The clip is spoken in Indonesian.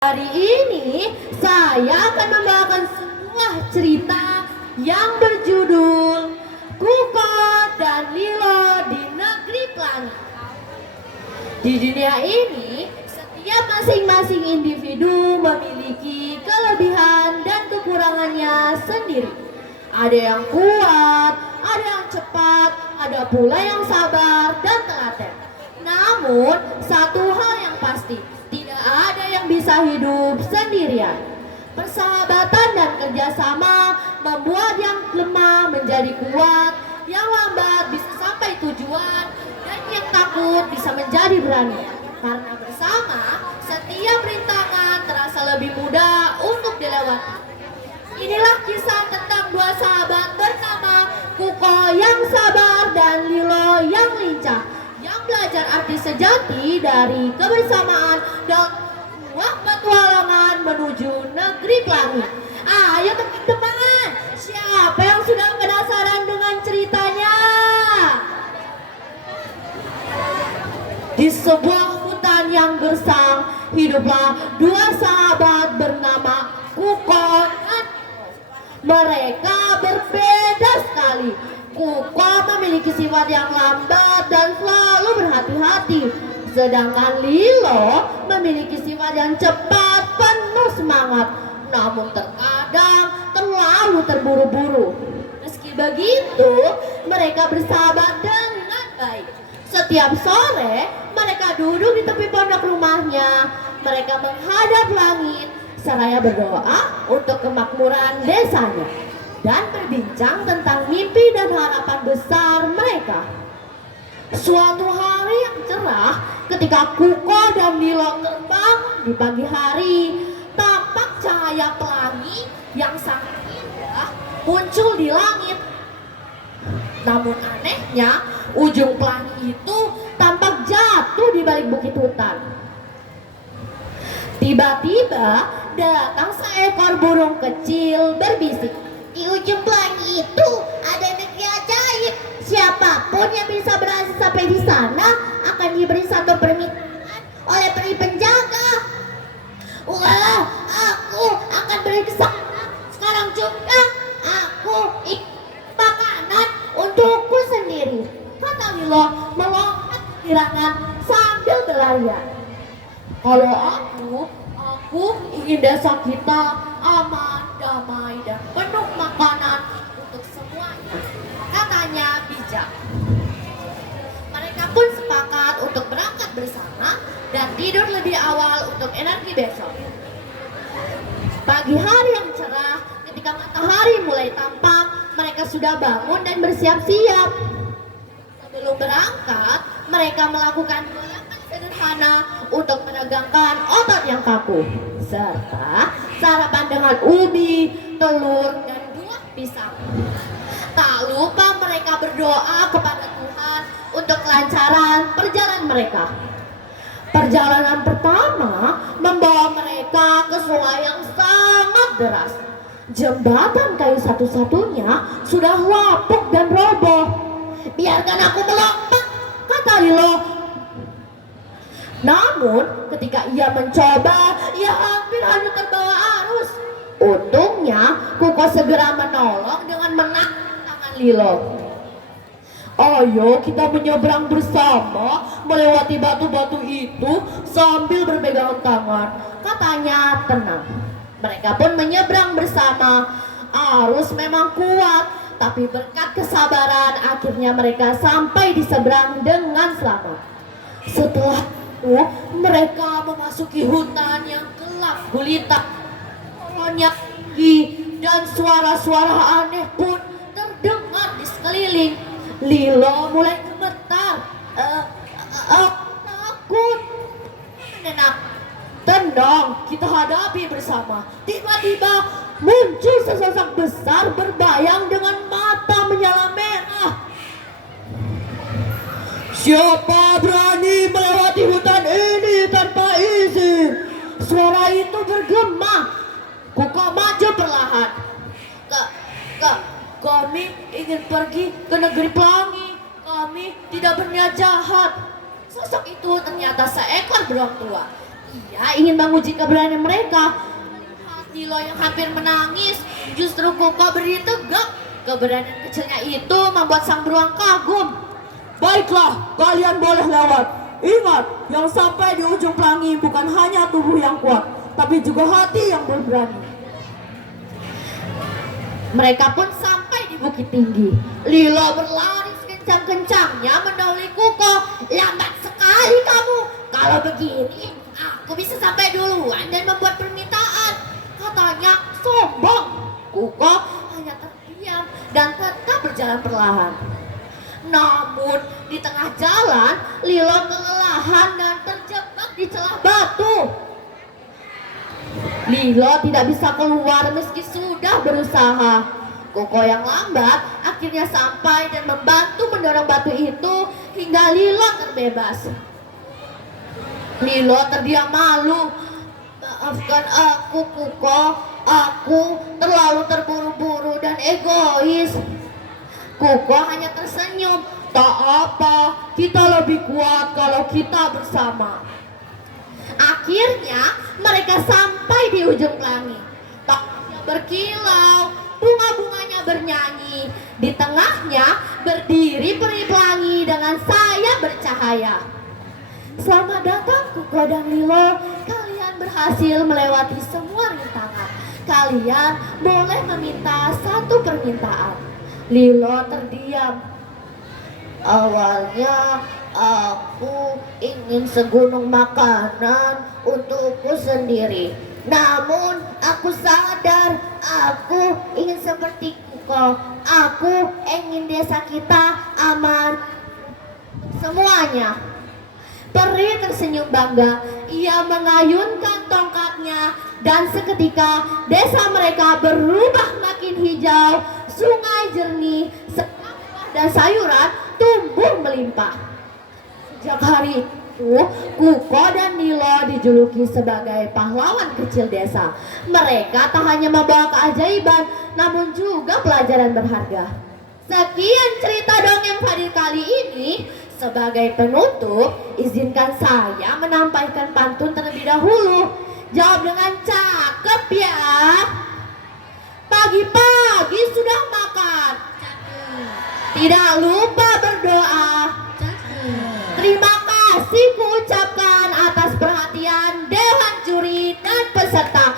Hari ini saya akan membawakan sebuah cerita yang berjudul Kuko dan Lilo di Negeri Pelangi. Di dunia ini, setiap masing-masing individu memiliki kelebihan dan kekurangannya sendiri. Ada yang kuat, ada yang cepat, ada pula yang sabar dan telaten. Namun, satu hal yang pasti, tidak ada yang bisa hidup sendirian. Persahabatan dan kerjasama membuat yang lemah menjadi kuat, yang lambat bisa sampai tujuan, dan yang takut bisa menjadi berani. Karena bersama, setiap rintangan terasa lebih mudah untuk dilewati. Inilah kisah tentang dua sahabat bernama Kuko yang sabar dan Lilo yang lincah, yang belajar arti sejati dari kebersamaan dan sebuah petualangan menuju negeri pelangi. Ayo teman-teman, siapa yang sudah penasaran dengan ceritanya? Di sebuah hutan yang gersang, hiduplah dua sahabat bernama Kuko dan mereka berbeda sekali. Kuko memiliki sifat yang lambat dan selalu berhati-hati, sedangkan Lilo memiliki sifat yang cepat, penuh semangat, namun terkadang terlalu terburu-buru. Meski begitu, mereka bersahabat dengan baik. Setiap sore, mereka duduk di tepi pondok rumahnya. Mereka menghadap langit seraya berdoa untuk kemakmuran desanya dan berbincang tentang mimpi dan harapan besar mereka. Suatu hari yang cerah, ketika Kuko dan Lilo terbang di pagi hari, tampak cahaya pelangi yang sangat indah muncul di langit. Namun anehnya, ujung pelangi itu tampak jatuh di balik bukit hutan. Tiba-tiba datang seekor burung kecil berbisik, "Di ujung pelangi itu ada negeri ajaib. Siapapun yang bisa berhasil sampai di sana akan diberi satu permintaan oleh peri penjaga." "Wah, aku akan pergi ke sana sekarang juga. Aku ingin makanan untukku sendiri," kata Lilo melompat kegirangan sambil berlarian. "Kalau aku ingin desa kita aman, damai, dan penuh makanan untuk semuanya," katanya bijak. Mereka pun sepakat untuk berangkat bersama dan tidur lebih awal untuk energi besok. Pagi hari yang cerah, ketika matahari mulai tampak, mereka sudah bangun dan bersiap-siap. Sebelum berangkat, mereka melakukan gerakan sederhana untuk menegangkan otot yang kaku, serta sarapan dengan ubi, telur, dan buah pisang. Tak lupa mereka berdoa kepada Tuhan untuk kelancaran perjalanan mereka. Perjalanan pertama membawa mereka ke sungai yang sangat deras. Jembatan kayu satu-satunya sudah lapuk dan roboh. "Biarkan aku melompat," kata Lilo. Namun ketika ia mencoba, ia hampir hanyut terbawa arus. Untungnya Kuko segera menolong dengan menahan tangan Lilo. "Ayo kita menyeberang bersama melewati batu-batu itu sambil berpegangan tangan," katanya tenang. Mereka pun menyeberang bersama. Arus memang kuat, tapi berkat kesabaran akhirnya mereka sampai di seberang dengan selamat. Setelah itu mereka memasuki hutan yang gelap gulita. Pohonnya tinggi dan suara-suara aneh pun terdengar di sekeliling. Lilo mulai gemetar. Takut. Menenang. "Tenang, kita hadapi bersama." Tiba-tiba muncul sesosok besar berbayang dengan mata menyala merah. "Siapa berani melewati hutan ini tanpa izin?" Suara itu bergema. Kuko maju perlahan. Kami ingin pergi ke negeri pelangi. Kami tidak berniat jahat." Sosok itu ternyata seekor beruang tua. Ia ingin menguji keberanian mereka. Nilo yang hampir menangis, justru Kuko berdiri tegak. Keberanian kecilnya itu membuat sang beruang kagum. Baiklah, kalian boleh lewat. Ingat, yang sampai di ujung pelangi bukan hanya tubuh yang kuat, tapi juga hati yang berberani. Mereka pun sampai di bukit tinggi. Lilo berlari sekencang-kencangnya mendahului Kuko. Lambat sekali kamu. Kalau begini, aku bisa sampai duluan dan membuat permintaan. Katanya sombong. Kuko hanya terdiam dan tetap berjalan perlahan. Namun di tengah jalan, Lilo kelelahan dan terjebak di celah batu. Lilo tidak bisa keluar meski sudah berusaha. Kuko yang lambat akhirnya sampai dan membantu mendorong batu itu hingga Lilo terbebas. Lilo terdiam malu. Maafkan aku, Kuko. Aku terlalu terburu-buru dan egois. Kuko hanya tersenyum. Tak apa, kita lebih kuat kalau kita bersama. Akhirnya mereka sampai di ujung pelangi. Taknya berkilau, bunga-bunganya bernyanyi. Di tengahnya berdiri peri pelangi dengan sayap bercahaya. Selamat datang Kuko dan Lilo. Kalian berhasil melewati semua rintangan. Kalian boleh meminta satu permintaan. Lilo terdiam. Awalnya aku ingin segunung makanan untukku sendiri. Namun aku sadar aku ingin seperti Kuko. Aku ingin desa kita aman semuanya. Peri tersenyum bangga. Ia mengayunkan tongkatnya dan seketika desa mereka berubah makin hijau. Sungai jernih, dan sayuran tumbuh melimpah. Sejak hari itu, Kuko dan Lilo dijuluki sebagai pahlawan kecil desa. Mereka tak hanya membawa keajaiban, namun juga pelajaran berharga. Sekian cerita dongeng Fadil kali ini. Sebagai penutup, izinkan saya menyampaikan pantun terlebih dahulu. Jawab dengan cakep ya. Pagi-pagi sudah makan. Tidak lupa berdoa. Terima kasih kuucapkan atas perhatian Dewan Juri dan peserta.